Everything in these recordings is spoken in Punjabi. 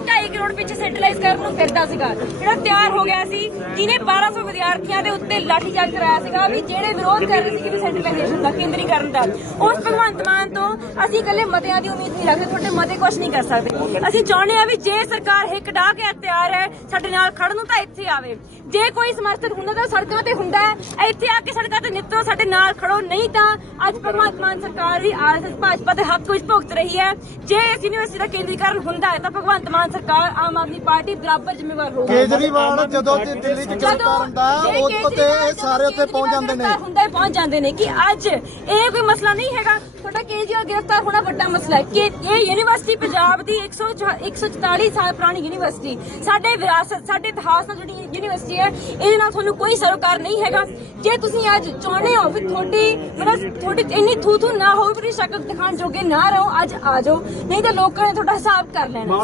2.5 ਕਰੋੜ ਪਿੱਛੇ ਸੈਂਟਰਲਾਈਜ਼ ਕਰਨ ਨੂੰ ਫਿਰਦਾ ਸੀਗਾ। ਜਿਹੜਾ ਤਿਆਰ ਹੋ ਗਿਆ ਸੀ, ਜਿਹਨੇ 1200 ਵਿਦਿਆਰਥੀਆਂ ਦੇ ਉੱਤੇ ਲਾਠੀਚਾਰਜ ਕਰਾਇਆ ਸੀਗਾ ਵੀ ਜਿਹੜੇ ਵਿਰੋਧ ਕਰ ਰਹੇ ਸੀ ਕਿ ਸੈਂਟਰਲਾਈਜ਼ੇਸ਼ਨ ਦਾ, ਕੇਂਦਰੀਕਰਨ ਦਾ। ਉਸ ਭਗਵੰਤ ਮਾਨ ਤੋਂ ਅਸੀਂ ਇਕੱਲੇ ਮਤਿਆਂ ਦੀ ਉਮੀਦ ਨਹੀਂ ਰੱਖਦੇ, ਤੁਹਾਡੇ ਮਤੇ ਕੁਝ ਨਹੀਂ ਕਰ ਸਕਦੇ। ਅਸੀਂ ਚਾਹੁੰਦੇ ਆ ਵੀ ਜੇ ਸਰਕਾਰ ਹਿੱਕ ਢਾ ਕੇ ਤਿਆਰ ਹੈ, ਸਾਡੇ ਨਾਲ ਖੜਨ ਨੂੰ ਤਾਂ ਇੱਥੇ ਆਵੇ। ਜੇ ਕੋਈ ਸਮਰਥਨ ਹੁੰਦਾ ਤਾਂ ਸੜਕਾਂ ਤੇ ਹੁੰਦਾ ਹੈ। ਇੱਥੇ ਆ ਕੇ ਸੜਕਾਂ ਤੇ ਨਿੱਤੋ ਸਾਡੇ ਨਾਲ ਖੜੋ, ਨਹੀਂ ਤਾਂ ਅੱਜ ਭਗਵੰਤ ਮਾਨ ਸਰਕਾਰ ਦੀ ਆਰਐਸਐਸ ਭਾਜਪਾ ਦੇ ਹੱਕ ਵਿੱਚ ਭੁਗਤ ਰਹੀ ਹੈ। ਜੇ ਇਸ ਯੂਨੀਵਰਸਿਟੀ ਦਾ ਕੇਂਦਰੀਕਰਨ ਹੁੰਦਾ ਹੈ ਤਾਂ ਭਗਵੰਤ ਮਾਨ ਸਰਕਾਰ ਆਮ ਆਦਮੀ ਪਾਰਟੀ ਬਰਾਬਰ ਜ਼ਿੰਮੇਵਾਰ ਹੋਊਗੀ। ਕੇਜਰੀਵਾਲ ਜਦੋਂ ਤੇ ਦਿੱਲੀ ਚ ਗ੍ਰਿਫਤਾਰ ਹੁੰਦਾ ਉਹ ਉੱਤੇ ਇਹ ਸਾਰੇ ਉੱਤੇ ਪਹੁੰਚ ਜਾਂਦੇ ਨੇ। ਹੁੰਦਾ ਹੈ ਪਹੁੰਚ ਜਾਂਦੇ ਨੇ ਕਿ ਅੱਜ ਇਹ ਕੋਈ ਮਸਲਾ ਨਹੀਂ ਹੈਗਾ। ਤੁਹਾਡਾ ਕੇਜਰੀਵਾਲ ਗ੍ਰਿਫਤਾਰ ਹੋਣਾ ਵੱਡਾ ਮਸਲਾ ਹੈ। ਕਿ ਇਹ ਯੂਨੀਵਰਸਿਟੀ ਪੰਜਾਬ ਦੀ 100 144 ਸਾਲ ਪੁਰਾਣੀ ਯੂਨੀਵਰਸਿਟੀ ਸਾਡੇ ਵਿਰਾਸਤ ਸਾਡੇ ਇਤਿਹਾਸ ਨਾਲ ਜਿਹੜੀ ਯੂਨੀਵਰਸਿਟੀ ਹੈ। ਇਹਦੇ ਨਾਲ ਤੁਹਾਨੂੰ ਕੋਈ ਸਰੋਕਾਰ ਨਹੀਂ ਹੈਗਾ। ਜੇ ਤੁਸੀਂ ਅੱਜ ਚਾਹੁੰਦੇ ਹੋ ਵੀ ਤੁਹਾਡੀ ਮਤਲਬ ਤੁਹਾਡੀ ਇੰਨੀ ਥੂ ਥੂ ਨਾ ਹੋਵੇ ਵੀ ਸ਼ਕਲ ਦਿਖਾਣ ਜੋਗੇ ਨਾ ਰਹੋ ਅੱਜ ਆ ਜਾਓ। ਨਹੀਂ ਤਾਂ ਲੋਕਾਂ ਨੇ ਤੁਹਾਡਾ ਹਿਸਾਬ ਕਰ ਲੈਣਾ।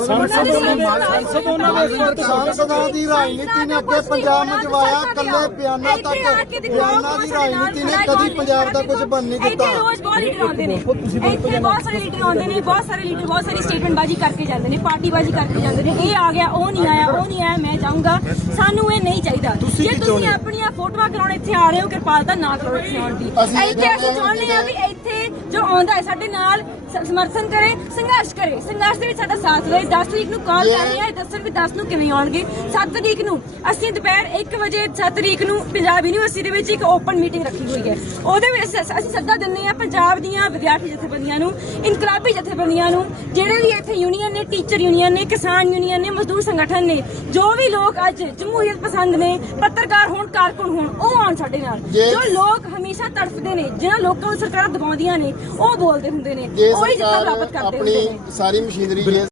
ਸੰਸਦ ਉਹਨਾਂ ਦੇ ਸੰਸਦਾਂ ਦੀ ਰਾਜਨੀਤੀ ਨੇ ਅੱਗੇ ਪੰਜਾਬ ਨੂੰ ਜਵਾਇਆ ਕੱਲੇ ਬਿਆਨਾਂ ਤੱਕ ਬਿਆਨਾਂ ਦੀ ਰਾਜਨੀਤੀ ਨੇ ਕਦੀ ਪੰਜਾਬ ਦਾ ਕੁਝ ਬਣ ਨਹੀਂ ਦਿੱਤਾ। ਇੱਥੇ ਰੋਜ਼ ਬਹੁਤ ਲੀਡਰ ਆਉਂਦੇ ਨੇ। ਇੱਥੇ ਬਹੁਤ ਸਾਰੇ ਲੀਡਰ ਆਉਂਦੇ ਨੇ ਬਹੁਤ ਸਾਰੇ ਲੀਡਰ ਬਹੁਤ ਸਾਰੀ ਸਟੇਟਮੈਂਟ ਬਾਜੀ ਕਰਕੇ ਜਾਂਦੇ ਨੇ ਪਾਰਟੀ ਬਾਜੀ ਕਰਕੇ ਜਾਂਦੇ ਨੇ। ਇਹ ਆ ਗਿਆ ਉਹ ਨਹੀਂ ਆਇਆ ਉਹ ਨਹੀਂ ਆਇਆ ਮੈਂ ਜਾਊਂਗਾ। ਸਾਨੂੰ ਇਹ ਨਹੀਂ ਚਾਹੀਦਾ। ਜੇ ਤੁਸੀਂ ਆਪਣੀਆਂ ਫੋਟੋਆਂ ਕਰਾਉਣ ਇੱਥੇ ਆ ਰਹੇ ਹੋ ਕਿਰਪਾਲਤਾ ਨਾ ਕਰੋ ਇੱਥੇ ਆਉਣ ਦੀ। ਇੱਥੇ ਅਸੀਂ ਚਾਹੁੰਦੇ ਆ ਵੀ ਇੱਥੇ ਜੋ ਆਉਂਦਾ ਹੈ ਸਾਡੇ ਨਾਲ ਸਮਰਥਨ ਕਰੇ ਸੰਘਰਸ਼ ਕਰੇ। ਸੰਘਰਸ਼ ਦੇ ਵਿੱਚ ਸਾਡਾ ਸਾਥ ਦੇਵੇ। 10 ਤਰੀਕ ਨੂੰ ਕਾਲ ਕਰ ਰਹੇ ਆ ਦੱਸਣ ਵੀ 10 ਨੂੰ ਕਿਵੇਂ ਆਉਣਗੇ? 7 ਤਰੀਕ ਨੂੰ ਅਸੀਂ ਦੁਪਹਿਰ 1 ਵਜੇ 7 ਤਰੀਕ ਨੂੰ ਪੰਜਾਬ ਯੂਨੀਵਰਸਿਟੀ ਦੇ ਵਿੱਚ ਇੱਕ ਓਪਨ ਮੀਟਿੰਗ ਰੱਖੀ ਹੋਈ ਹੈ। ਉਹਦੇ ਵਿੱਚ ਅਸ- ਅਸੀਂ ਸੱਦਾ ਦਿੰਦੇ ਆ ਪੰਜਾਬ ਦੀਆਂ ਵਿਦਿਆਰਥੀ ਜਥੇਬੰਦੀਆਂ ਨੂੰ ਇਨਕਲਾਬੀ ਜਥੇਬੰਦੀਆਂ ਨੂੰ ਜਿਹੜੇ ਵੀ ਇੱਥੇ ਯੂਨੀਅਨ ਨੇ ਟੀਚਰ ਯੂਨੀਅਨ ਨੇ ਕਿਸਾਨ ਯੂਨੀਅਨ ਨੇ ਮਜ਼ਦੂਰ ਸੰਗਠਨ ਨੇ ਜੋ ਵੀ ਲੋਕ ਅੱਜ ਜਮਹੂਰੀਅਤ ਪਸੰਦ ਨੇ ਪੱਤਰਕਾਰ ਹੋਣ ਕਾਰਕੁਨ ਹੋਣ ਉਹ ਆਉਣ ਸਾਡੇ ਨਾਲ। ਜੇ- ਜੋ ਲੋਕ ਹਮੇਸ਼ਾ ਤੜਫਦੇ ਨੇ ਜਿਹਨਾਂ ਲੋਕਾਂ ਨੂੰ ਸਰਕਾਰਾਂ ਦਬਾਉਂਦੀਆਂ ਨੇ ਉਹ ਬੋਲਦੇ ਹੁੰਦੇ ਨੇ। ਜੇ ਉਹੀ ਜਿੱਤਾਂ ਸਰਕਾਰ ਪ੍ਰਾਪਤ ਕਰਦੇ ਹੁੰਦੇ ਆਪਣੀ ਨੇ। ਸਾਰੀ ਮਸ਼ੀਨਰੀ ਜੇ